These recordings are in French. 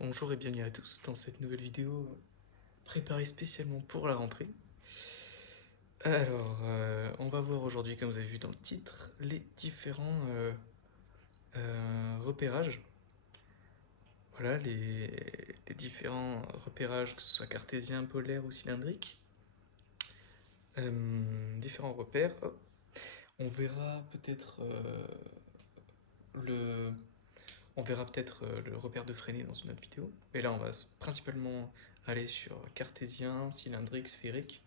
Bonjour et bienvenue à tous dans cette nouvelle vidéo préparée spécialement pour la rentrée. Alors, on va voir aujourd'hui, comme vous avez vu dans le titre, les différents repérages. Voilà, les différents repérages, que ce soit cartésien, polaire ou cylindrique. Différents repères. Hop. On verra peut-être le, on verra peut-être le repère de Freinet dans une autre vidéo. Mais là, on va principalement aller sur cartésien, cylindrique, sphérique.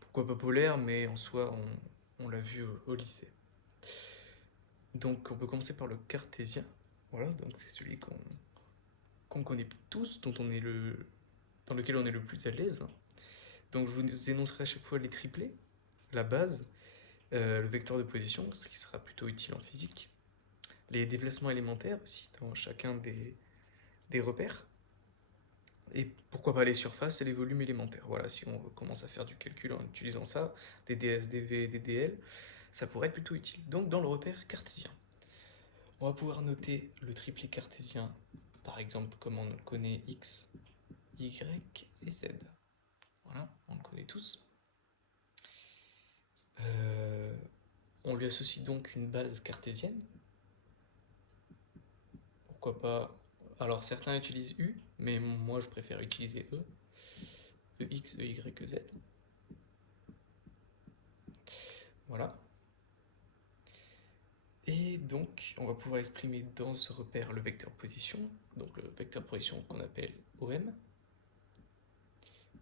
Pourquoi pas polaire, mais en soi, on l'a vu au lycée. Donc, on peut commencer par le cartésien. Voilà, donc c'est celui qu'on connaît tous, dans lequel on est le plus à l'aise. Donc, je vous énoncerai à chaque fois les triplés, la base, le vecteur de position, ce qui sera plutôt utile en physique, les déplacements élémentaires aussi, dans chacun des repères, et pourquoi pas les surfaces et les volumes élémentaires. Voilà, si on commence à faire du calcul en utilisant ça, des ds, des v, des dl, ça pourrait être plutôt utile. Donc dans le repère cartésien, on va pouvoir noter le triplet cartésien, par exemple comme on le connaît x, y et z. Voilà, on le connaît tous. On lui associe donc une base cartésienne. Pourquoi pas. Alors certains utilisent U, mais moi je préfère utiliser E. EX, EY, EZ. Voilà. Et donc, on va pouvoir exprimer dans ce repère le vecteur position, donc le vecteur position qu'on appelle OM,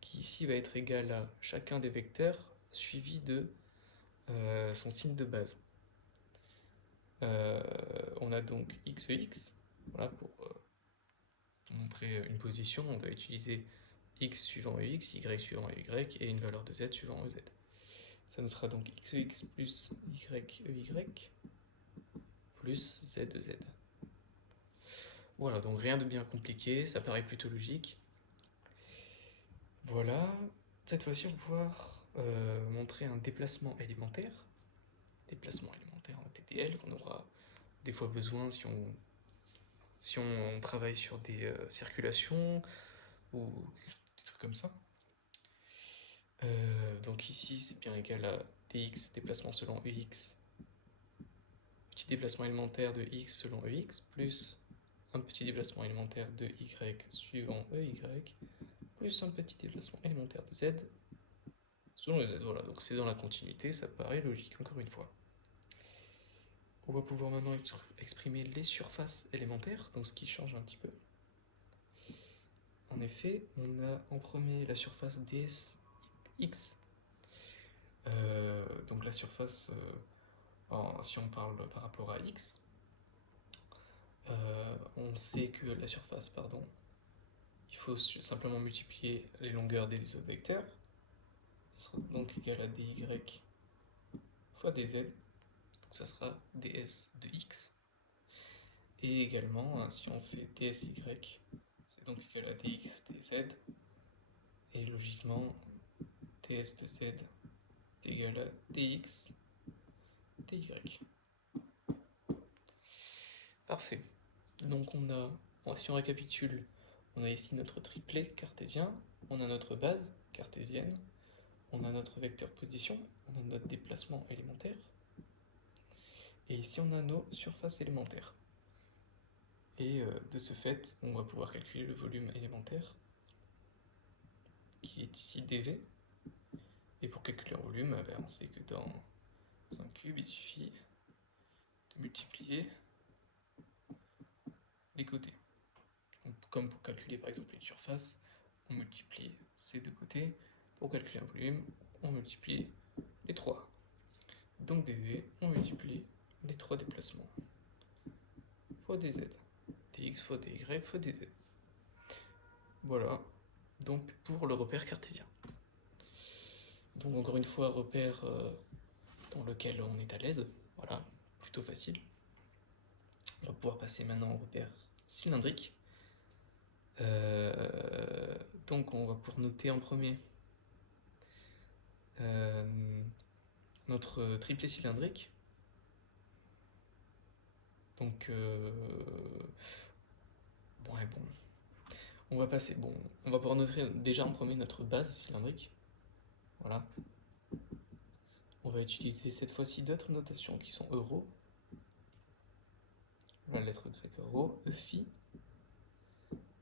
qui ici va être égal à chacun des vecteurs suivi de son signe de base. On a donc XEX, voilà, pour montrer une position, on va utiliser X suivant EX, Y suivant EY, et une valeur de Z suivant EZ. Ça nous sera donc XEX plus YEY plus ZEZ. Voilà, donc rien de bien compliqué, ça paraît plutôt logique. Voilà, cette fois-ci on va pouvoir montrer un déplacement élémentaire en TDL, qu'on aura des fois besoin si on travaille sur des circulations ou des trucs comme ça. Donc ici c'est bien égal à dx, déplacement selon EX, petit déplacement élémentaire de x selon EX, plus un petit déplacement élémentaire de y suivant EY, plus un petit déplacement élémentaire de z selon le z. Voilà, donc c'est dans la continuité, ça paraît logique encore une fois. On va pouvoir maintenant exprimer les surfaces élémentaires, donc ce qui change un petit peu. En effet, on a en premier la surface dsx. Donc la surface, si on parle par rapport à x, on sait que la surface, pardon, il faut simplement multiplier les longueurs des deux autres vecteurs. Ça sera donc égal à dy fois dz, donc ça sera ds de x. Et également, si on fait dsy, c'est donc égal à dx dz. Et logiquement, ds de z est égal à dx dy. Parfait. Donc si on récapitule, on a ici notre triplet cartésien, on a notre base cartésienne, on a notre vecteur position, on a notre déplacement élémentaire, et ici on a nos surfaces élémentaires. Et de ce fait, on va pouvoir calculer le volume élémentaire, qui est ici dV. Et pour calculer un volume, on sait que dans un cube, il suffit de multiplier les côtés. Donc, comme pour calculer par exemple une surface, on multiplie ces deux côtés. Pour calculer un volume, on multiplie les trois. Donc dV, on multiplie les trois déplacements fois dz. dx fois dy fois dz. Voilà, donc pour le repère cartésien. Donc encore une fois, repère dans lequel on est à l'aise. Voilà, plutôt facile. On va pouvoir passer maintenant au repère cylindrique. Donc on va pouvoir noter en premier notre triplet cylindrique. Donc bon. On va passer, bon, on va pouvoir noter déjà en premier notre base cylindrique. Voilà. On va utiliser cette fois-ci d'autres notations qui sont euro. La lettre grecque euro, phi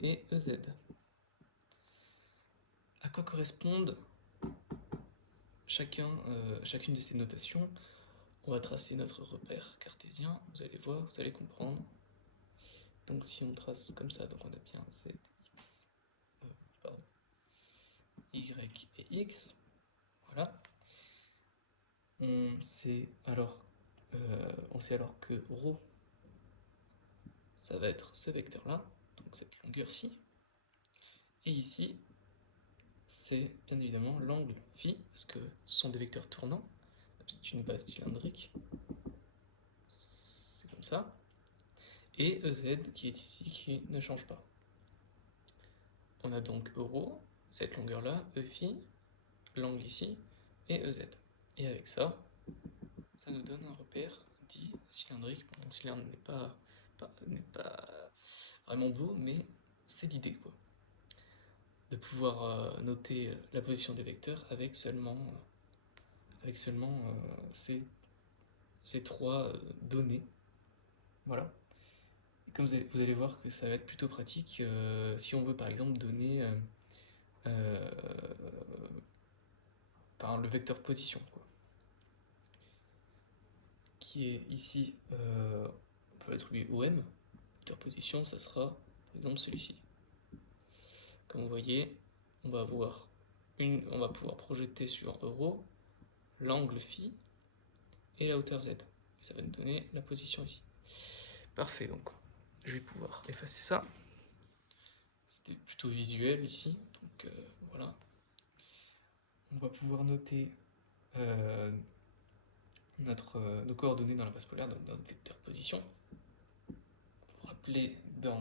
et ez. À quoi correspondent chacune de ces notations? On va tracer notre repère cartésien, vous allez voir, vous allez comprendre. Donc si on trace comme ça, donc on a bien z, x, pardon, y et x. Voilà. On sait alors, que ρ, ça va être ce vecteur-là, donc cette longueur-ci. Et ici, c'est bien évidemment l'angle phi, parce que ce sont des vecteurs tournants. C'est une base cylindrique. C'est comme ça. Et ez qui est ici, qui ne change pas. On a donc ρ, cette longueur-là, phi, l'angle ici, et ez. Et avec ça, ça nous donne un repère dit cylindrique. Bon, mon cylindre n'est pas vraiment beau, mais c'est l'idée, quoi. De pouvoir noter la position des vecteurs avec seulement ces trois données. Voilà. Et comme vous allez voir que ça va être plutôt pratique si on veut par exemple donner le vecteur position, quoi, qui est ici, on peut l'attribuer OM. Le vecteur position, ça sera par exemple celui-ci. Comme vous voyez, on va pouvoir projeter sur euro l'angle phi et la hauteur z. Et ça va nous donner la position ici. Parfait, donc je vais pouvoir effacer ça. C'était plutôt visuel ici, donc voilà. On va pouvoir noter nos coordonnées dans la base polaire, donc notre vecteur position. Vous vous rappelez dans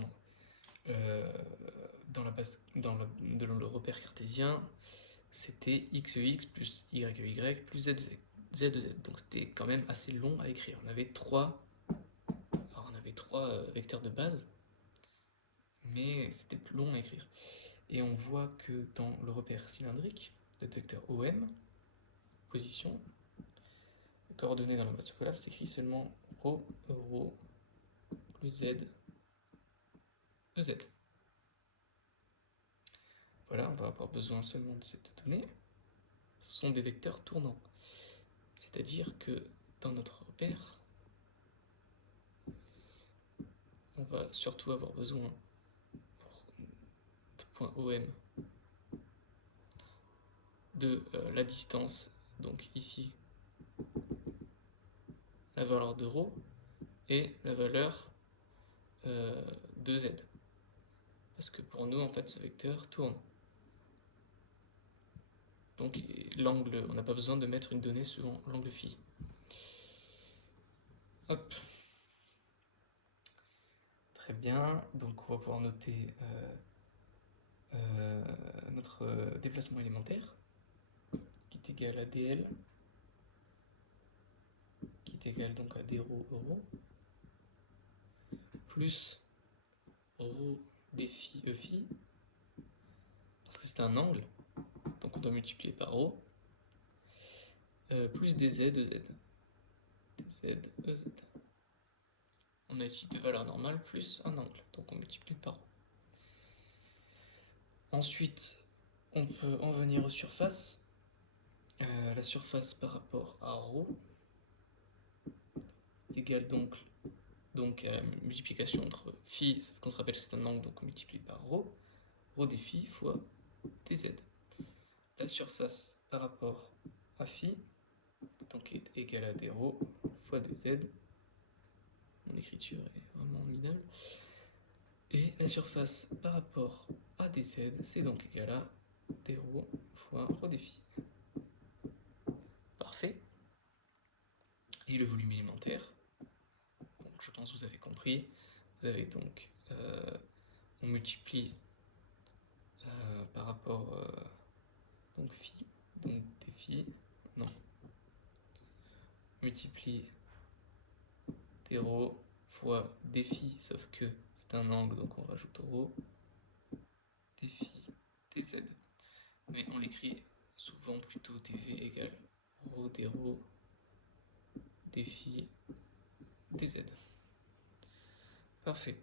le repère cartésien, c'était xex plus yey plus zez. Donc c'était quand même assez long à écrire. On avait trois vecteurs de base, mais c'était plus long à écrire. Et on voit que dans le repère cylindrique, le vecteur OM, position, coordonnées dans la base polaire, s'écrit seulement ρ, euro, plus z, ez. Voilà, on va avoir besoin seulement de cette donnée. Ce sont des vecteurs tournants. C'est-à-dire que dans notre repère, on va surtout avoir besoin de point OM de la distance, donc ici la valeur de ρ et la valeur de z. Parce que pour nous, en fait, ce vecteur tourne. Donc l'angle, on n'a pas besoin de mettre une donnée selon l'angle phi. Hop. Très bien, donc on va pouvoir noter notre déplacement élémentaire, qui est égal à dl, qui est égal donc à d ρ euro, plus ρ d phi e phi, parce que c'est un angle, donc on doit multiplier par ρ, plus dz ez. dz ez. On a ici deux valeurs normales plus un angle, donc on multiplie par ρ. Ensuite, on peut en venir aux surfaces. La surface par rapport à ρ est égale donc à la multiplication entre phi, sauf qu'on se rappelle que c'est un angle, donc on multiplie par ρ, ρ des phi fois dz. La surface par rapport à phi donc est égale à d ρ fois dz. Mon écriture est vraiment minable. Et la surface par rapport à dz, c'est donc égal à d ρ fois ρ des phi. Parfait. Et le volume élémentaire, donc je pense que vous avez compris. Vous avez donc, on multiplie par rapport donc phi, donc des phi, non, multiplie d ρ fois des phi, sauf que c'est un angle, donc on rajoute ρ, phi dz. Mais on l'écrit souvent plutôt dv égale rho des rho des phi dz. Parfait.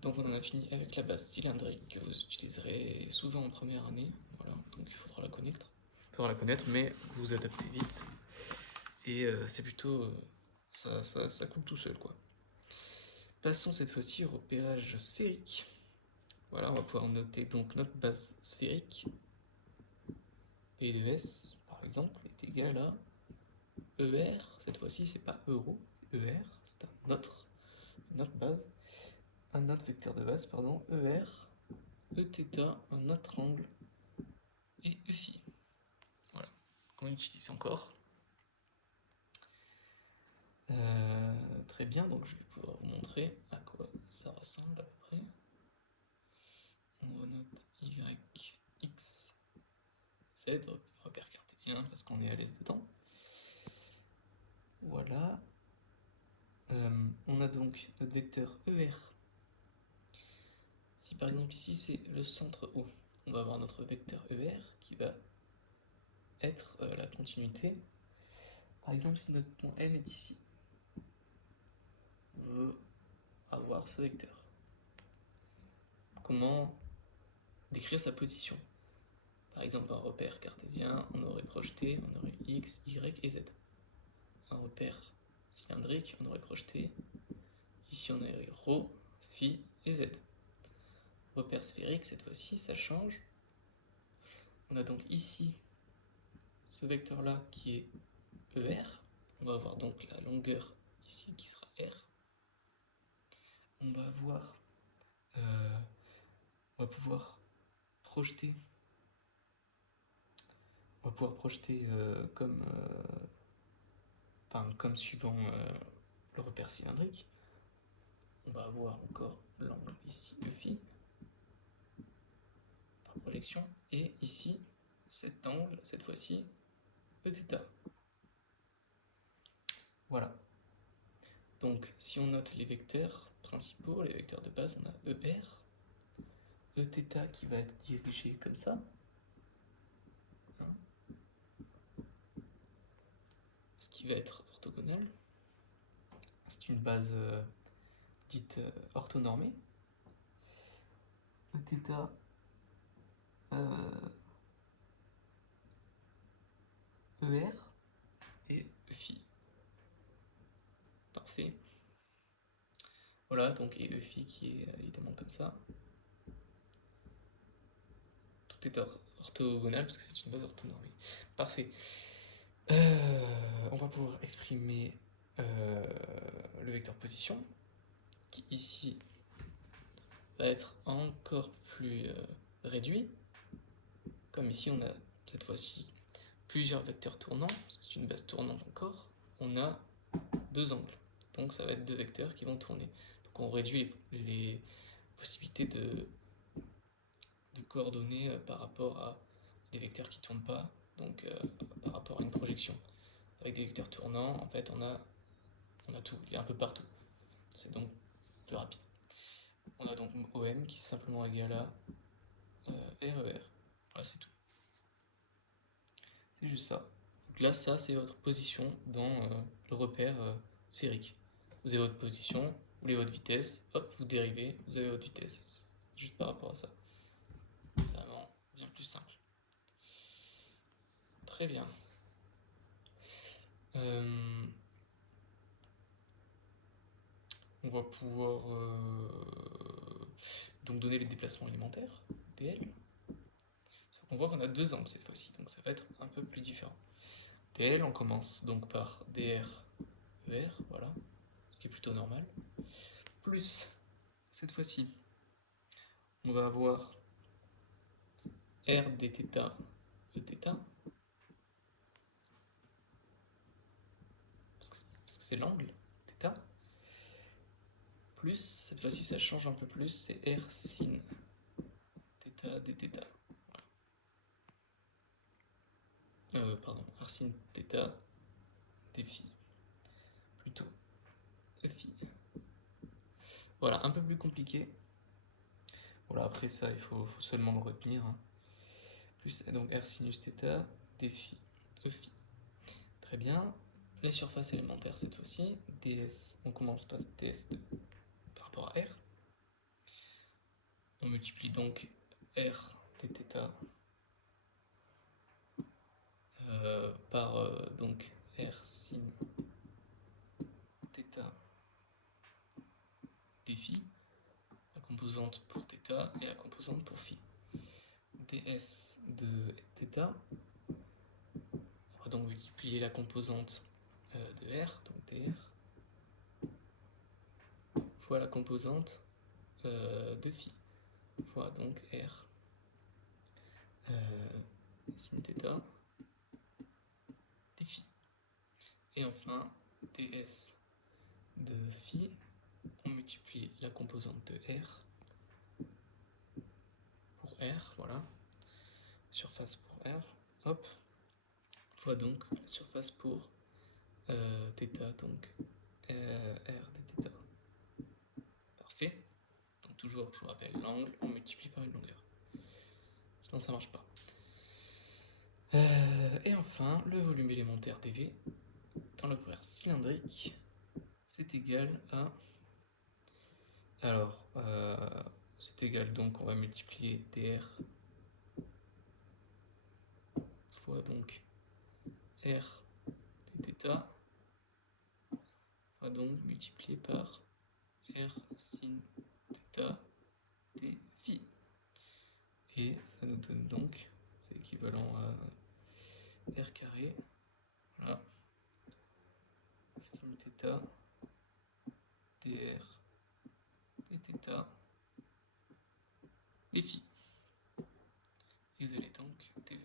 Donc on en a fini avec la base cylindrique que vous utiliserez souvent en première année. Voilà, donc il faudra la connaître. Mais vous vous adaptez vite. Et c'est plutôt... ça coule tout seul, quoi. Passons cette fois-ci au repérage sphérique. Voilà, on va pouvoir noter donc notre base sphérique. P de S, par exemple, est égal à ER. Cette fois-ci, c'est pas euro, ER, c'est une autre base. Un autre vecteur de base, pardon, ER, Eθ, un autre angle, et Eφ. Voilà, qu'on utilise encore. Très bien, donc je vais pouvoir vous montrer à quoi ça ressemble à peu près. On note Y, X, Z, repère cartésien parce qu'on est à l'aise dedans. Voilà. On a donc notre vecteur ER. Si par exemple ici c'est le centre O, on va avoir notre vecteur ER qui va être la continuité. Par exemple, si notre point M est ici, on veut avoir ce vecteur. Comment décrire sa position? Par exemple, un repère cartésien, on aurait projeté, on aurait X, Y et Z. Un repère cylindrique, on aurait projeté, ici on aurait ρ, phi et Z. Repère sphérique, cette fois-ci, ça change. On a donc ici ce vecteur-là qui est ER. On va avoir donc la longueur ici qui sera R. On va avoir, on va pouvoir projeter comme suivant le repère cylindrique. On va avoir encore l'angle ici Eφ par projection, et ici cet angle, cette fois-ci Eθ. Voilà. Donc si on note les vecteurs principaux, les vecteurs de base, on a ER, Eθ qui va être dirigé comme ça, ce qui va être orthogonal. C'est une base dite orthonormée. Eθ ER et Phi. Parfait. Voilà, donc et Phi qui est évidemment comme ça. Tout est orthogonal parce que c'est une base orthonormée. Parfait. On va pouvoir exprimer le vecteur position qui ici va être encore plus réduit. Comme ici on a cette fois-ci plusieurs vecteurs tournants, c'est une base tournante encore, on a deux angles. Donc ça va être deux vecteurs qui vont tourner. Donc on réduit les possibilités de coordonnées par rapport à des vecteurs qui ne tournent pas, donc par rapport à une projection. Avec des vecteurs tournants, en fait on a tout, il est un peu partout. C'est donc plus rapide. On a donc OM qui est simplement égal à RER. Voilà, c'est tout. C'est juste ça. Donc là, ça, c'est votre position dans le repère sphérique. Vous avez votre position, vous voulez votre vitesse, hop, vous dérivez, vous avez votre vitesse. Juste par rapport à ça. C'est vraiment bien plus simple. Très bien. On va pouvoir donc donner les déplacements élémentaires, dl. Sauf qu'on voit qu'on a deux angles cette fois-ci, donc ça va être un peu plus différent. dl, on commence donc par dr, ER, voilà, ce qui est plutôt normal. Plus, cette fois-ci, on va avoir r dθ, Eθ, parce que c'est l'angle, θ. Plus, cette fois-ci ça change un peu plus, c'est r sin θ dθ. Pardon, r sin θ dφ. Plutôt phi. Voilà, un peu plus compliqué. Voilà, après ça, faut seulement le retenir, hein. Plus donc R sinus θ dφ phi. Très bien. Les surfaces élémentaires cette fois-ci. ds, on commence par ds par rapport à R. On multiplie donc R dθ par donc R sin θ dφ, la composante pour θ et la composante pour phi. ds de θ, on va donc multiplier la composante de R, donc dr, fois la composante de phi, fois donc R sin θ dφ. Et enfin, ds de phi, on multiplie la composante de R pour R, voilà, surface pour R, hop, fois donc la surface pour θ, donc R de θ. Parfait. Donc toujours, je vous rappelle, l'angle, on multiplie par une longueur. Sinon ça marche pas. Et enfin, le volume élémentaire dV dans le couvercle cylindrique, c'est égal à... Alors, c'est égal, donc on va multiplier dr fois donc R dθ, fois donc multiplié par R sin θ d phi. Et ça nous donne donc, c'est équivalent à R carré, voilà, sin θ dr dθ d phi. Et vous avez donc dV.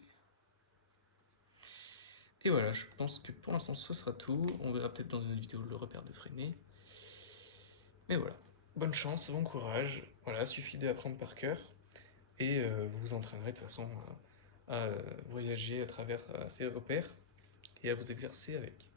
Et voilà, je pense que pour l'instant ce sera tout. On verra peut-être dans une autre vidéo le repère de Freinet. Mais voilà, bonne chance, bon courage. Voilà, suffit d'apprendre par cœur. Et vous vous entraînerez de toute façon à voyager à travers ces repères et à vous exercer avec.